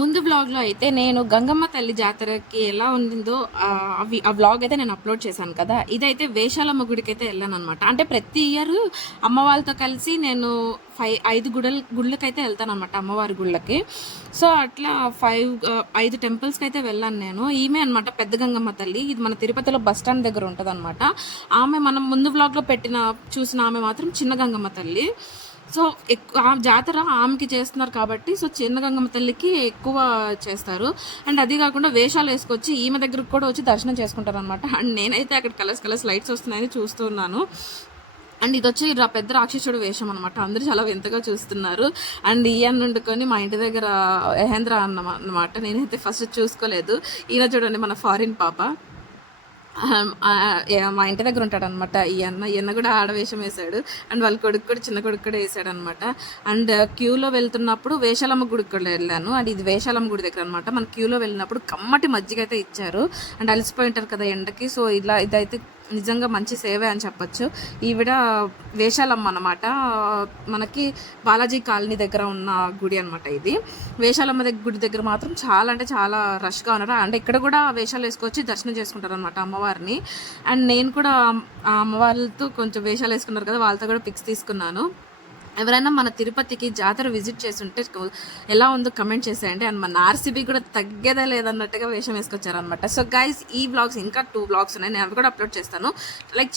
ముందు బ్లాగ్‌లో అయితే నేను గంగమ్మ తల్లి జాతరకి ఎలా ఉండిందో ఆ వ్లాగ్ అయితే నేను అప్‌లోడ్ చేశాను కదా! ఇదైతే వేషాలమ్మ గుడికైతే ఎళ్ళాననమాట. అంటే ప్రతి ఇయరు అమ్మ వాళ్ళతో కలిసి నేను 5 గుళ్ళకైతే ఎళ్తాననమాట అమ్మవారి గుళ్ళకి. సో, అట్లా 5 టెంపుల్స్‌కైతే వెళ్ళాను నేను. ఈమె అనమాట పెద్ద గంగమ్మ తల్లి. ఇది మన తిరుపతిలో బస్ స్టాండ్ దగ్గర ఉంటదనమాట. ఆమె మనం ముందు వ్లాగ్‌లో చూసిన ఆమె మాత్రం చిన్న గంగమ్మ తల్లి. సో, ఆ జాతర ఆమెకి చేస్తున్నారు కాబట్టి, సో, చిన్న గంగమ్మ తల్లికి ఎక్కువ చేస్తారు. అండ్ అది గాకుండా వేషాలేసుకొచ్చి ఈమె దగ్గరికి కూడా వచ్చి దర్శనం చేసుకుంటారనమాట. అండ్ నేనైతే అక్కడ కలర్స్ లైట్స్ వస్తున్నాయని చూస్తూ ఉన్నాను. అండ్ ఇదొచ్చి పెద్ద రాక్షసుడు వేషం అనమాట. అందరూ చాలా వింతగా చూస్తున్నారు. అండ్ ఈయన వండుకొని మా ఇంటి దగ్గర యహేంద్ర అన్నమాట. నేనైతే ఫస్ట్ చూసుకోలేదు. ఈయన చూడండి మన ఫారిన్ పాప. మా ఇంటి దగ్గర ఉంటాడనమాట ఈ అన్న కూడా ఆడవేషం వేశాడు. అండ్ వాళ్ళ కొడుకు కూడా చిన్న కొడుకు కూడా వేసాడనమాట. అండ్ క్యూలో వెళ్తున్నప్పుడు వేషాలమ్మ గుడికి కూడా వెళ్ళాను. అండ్ ఇది వేషాలమ్మ గుడి దగ్గర అనమాట. మన క్యూలో వెళ్ళినప్పుడు కమ్మటి మజ్జిగ అయితే ఇచ్చారు. అండ్ అలసిపోయి ఉంటారు కదా ఎండకి. సో ఇదైతే నిజంగా మంచి సేవే అని చెప్పచ్చు. ఈవిడ వేషాలమ్మ అనమాట. మనకి బాలాజీ కాలనీ దగ్గర ఉన్న గుడి అనమాట ఇది. వేషాలమ్మ గుడి దగ్గర మాత్రం చాలా అంటే చాలా రష్గా ఉన్నారు. అండ్ ఇక్కడ కూడా వేషాలు వేసుకొచ్చి దర్శనం చేసుకుంటారు అనమాట అమ్మవారిని. అండ్ నేను కూడా ఆ అమ్మవారితో కొంచెం వేషాలు వేసుకున్నారు కదా, వాళ్ళతో కూడా పిక్స్ తీసుకున్నాను. ఎవరైనా మన తిరుపతికి జాతర విజిట్ చేస్తుంటే ఎలా ఉందో కమెంట్ చేసేయండి. అండ్ మన ఆర్సీబీ కూడా తగ్గేదే లేదన్నట్టుగా వేషం వేసుకొచ్చారనమాట. సో గైస్, ఈ వ్లాగ్స్ ఇంకా 2 వ్లాగ్స్ ఉన్నాయి, నేను అవి కూడా అప్లోడ్ చేస్తాను. లైక్